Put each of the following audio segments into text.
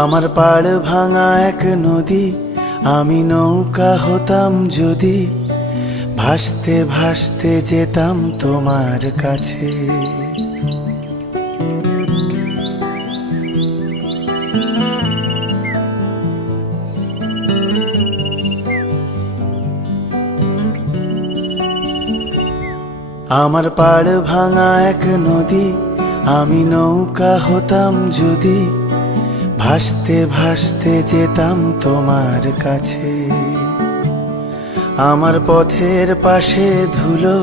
আমার পাড় ভাঙা এক নদী, আমি নৌকা হতাম যদি, ভাসতে ভাসতে যেতাম তোমার কাছে। আমার পাড় ভাঙা এক নদী, আমি নৌকা হতাম যদি, ভাসতে ভাসতে যেতাম তোমার কাছে। আমার পথের পাশে ধুলো,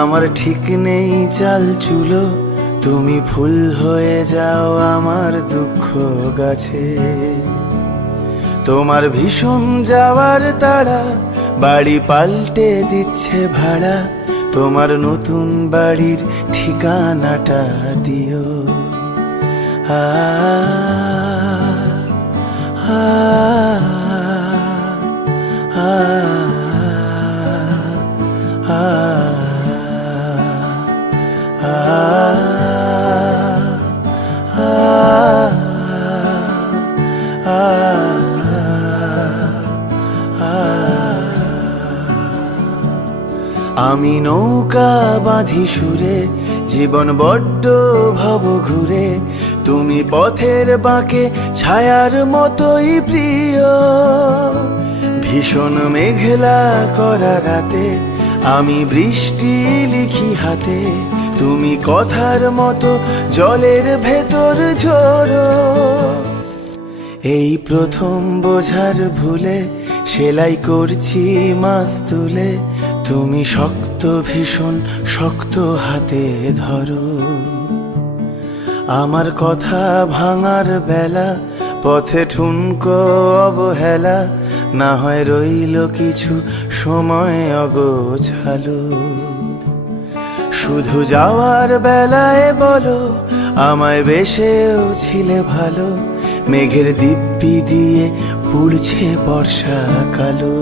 আমার ঠিক নেই চাল চুলো, তুমি ফুল হয়ে যাও আমার দুঃখ গাছে। তোমার ভীষণ যাওয়ার তাড়া, বাড়ি পাল্টে দিচ্ছে ভাড়া, তোমার নতুন বাড়ির ঠিকানাটা দিও। আ আ আ আমি নৌকা বাঁধি সুরে, জীবন বড্ড ভব ঘুরে, তুমি পথের বাঁকে ছায়ার মতোই প্রিয়। ভীষণ মেঘলা করা রাতে আমি বৃষ্টি লিখি হাতে, তুমি কথার মতো জলের ভেতর ঝরো। এই প্রথম বোঝার ভুলে সেলাই করছি মাছ তুলে, তুমি শক্ত ভীষণ শক্ত হাতে ধরো। আমার কথা ভাঙার বেলা, পথে ঠুনকো অবহেলা, না হয় রইল কিছু সময় অগোছালো। শুধু যাওয়ার বেলায় বলো, আমায় বেশেও ছিলে ভালো, মেঘের দিব্যি দিয়ে পুড়ছে বর্ষা কালো।